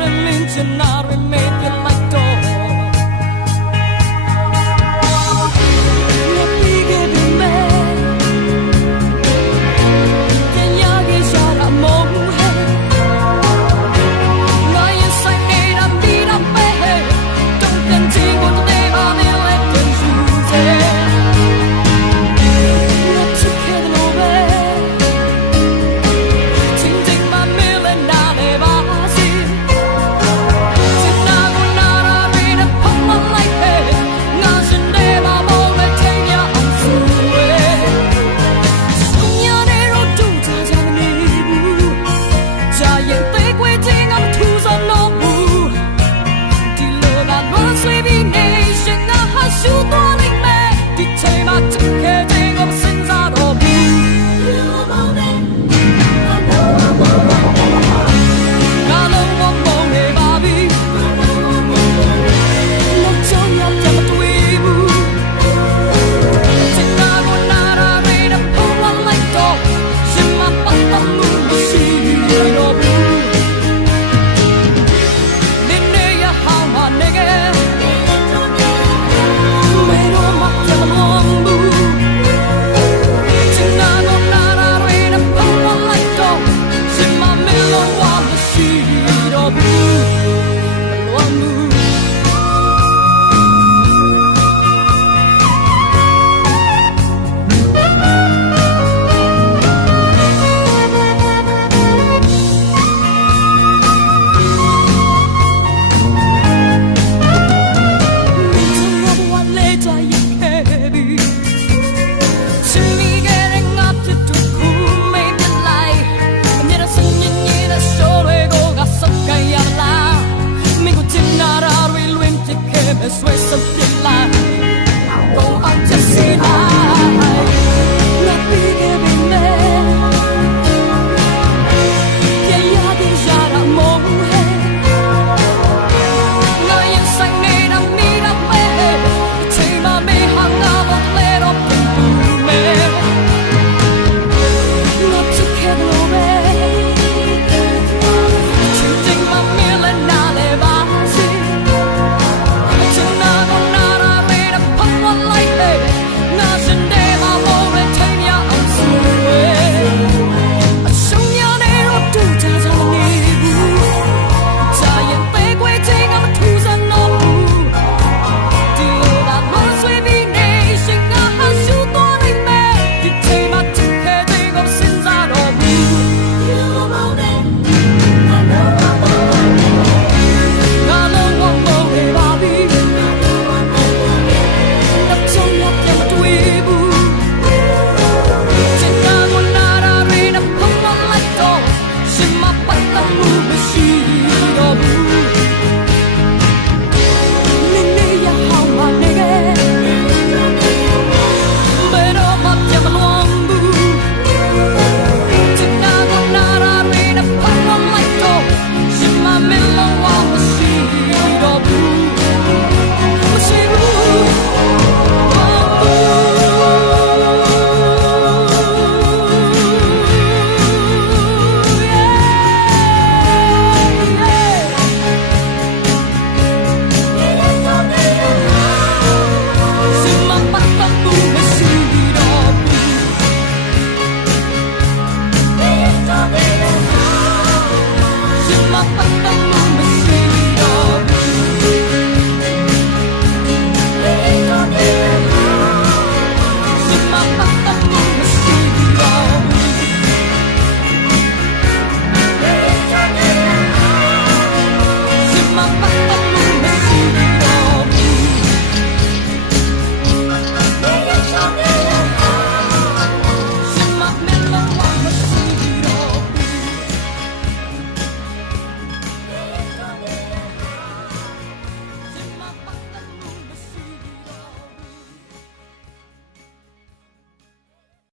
Better mean to not remake your life.